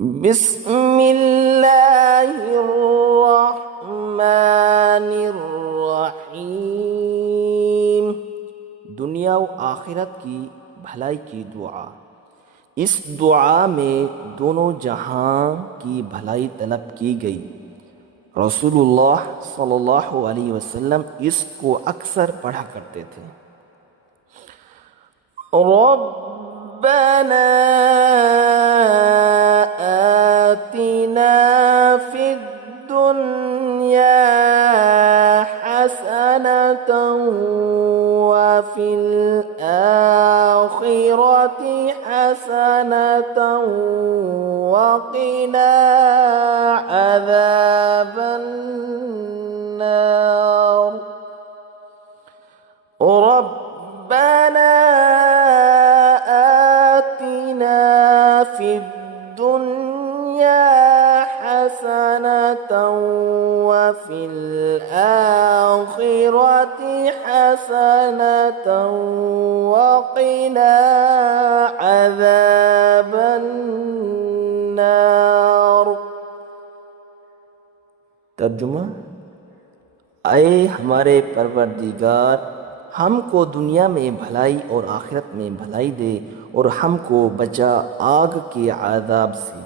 बिस्मिल्लाहिर्रहमानिर्रहीम। दुनिया व आखिरत की भलाई की दुआ। इस दुआ में दोनों जहां की भलाई तलब की गई। रसूलुल्लाह सल्लल्लाहु अलैहि वसल्लम इसको अक्सर पढ़ा करते थे। रब्बना आतिना फिद दुनिया हसनतन व फिल आखिरति हसनतन व क़िना अज़ाबन नार। रब्बना आतिना फिद दुनिया हसनतन व फिल आखिरति हसनतन व क़िना अज़ाबन नार। तर्जुमा: ऐ हमारे परवरदिगार, हमको दुनिया में भलाई और आखिरत में भलाई दे और हमको बचा आग के आज़ाब से।